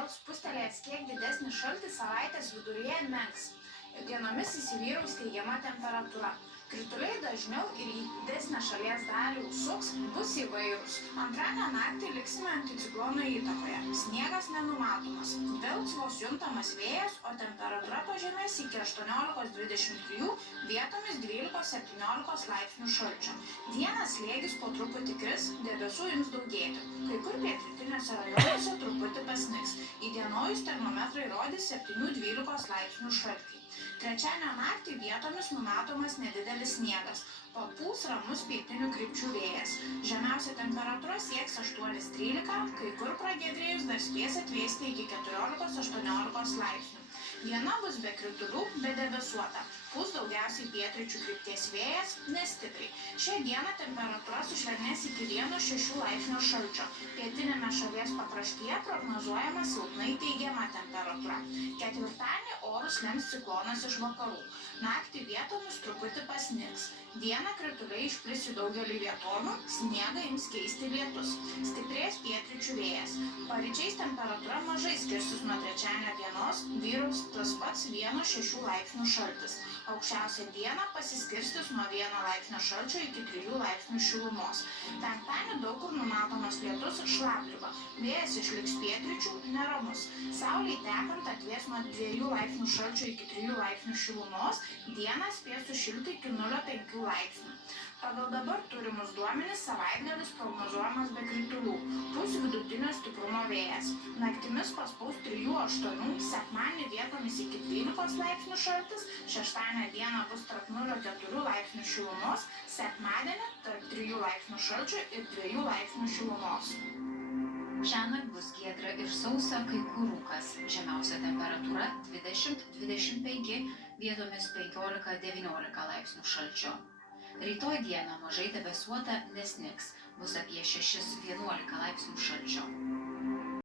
vėl spustelėjęs kiek didesnis šaltis savaitės viduryje menks. Dienomis įsivyraus teigiama temperatūra. Krituliai dažniau ir į didesnę šalies dalį užsuks, bus įvairūs. Antradienio naktį liksime anticiklono įtakoje. Sniegas nenumatomas. Dvelks vos juntamas vėjas, o temperatūra pažemės iki 18-23, vietomis 12-17 laipsnių šalčio. Dieną slėgis po truputį kris, debesų ims daugėti. Kai kur pietrytiniuose rajonuose truputį pasnigs. Įdienojus termometrai rodys 7-12 laipsnių šaltį. Trečiadienio naktį vietomis numatomas nedidelis sniegas. Papūs ramus pietinių krypčių vėjas. Žemiausia temperatūra sieks 8-13, kai kur pragiedrėjus dar spės atvėsti iki 14-18 laipsnių. Diena bus be kritulių, be debesuota. Pūs daugiausiai pietryčių krypties vėjas, nestipriai. Šią dieną temperatūra sušvelnės iki 1-6 laipsnio šalčio. Pietiniame šalies pakraštyje prognozuojama silpnai teigiama temperatūra. Ketvirtadienį orus lems ciklonas iš vakarų. Naktį vietomis truputį pasnigs. Dieną krituliai išplis į daugelį vietovių, sniegą ims keisti lietus. Stiprės pietryčių vėjas. Paryčiais temperatūra mažai skirsis nuo trečiadienio dienos, vyraus tas pats 1-6 laipsnių šaltis. Aukščiausia diena pasiskirstis nuo 1 laipsnio šalčio iki 3 laipsnių šilumos. Penktadienį daug kur numatomas lietus ir šlapdriba. Vėjas išliks pietryčių, neramus. Saulei tekant atvės nuo 2 laipsnių šalčio iki 3 laipsnių šilumos. Dieną spės sušilti iki 0,5 laipsnių. Pagal dabar turimus duomenis savaitgalis prognozuojamas be kritulių. Pūs vidutinio stiprumo vėjas. Naktimis paspaus 3-8, sekmadienį vietomis iki 12 laipsnių šaltis, šeštadienio dieną bus tarp 0-4 laipsnių šilumos, sekmadienį tarp 3 laipsnių šalčio ir 2 laipsnių šilumos. Šiąnakt bus giedra ir sausa, kai kur rūkas. Žemiausia temperatūra 20-25, vietomis 15-19 laipsnių šalčio. Rytoj dieną mažai debesuota, nesnigs, bus apie 6-11 laipsnių šalčio.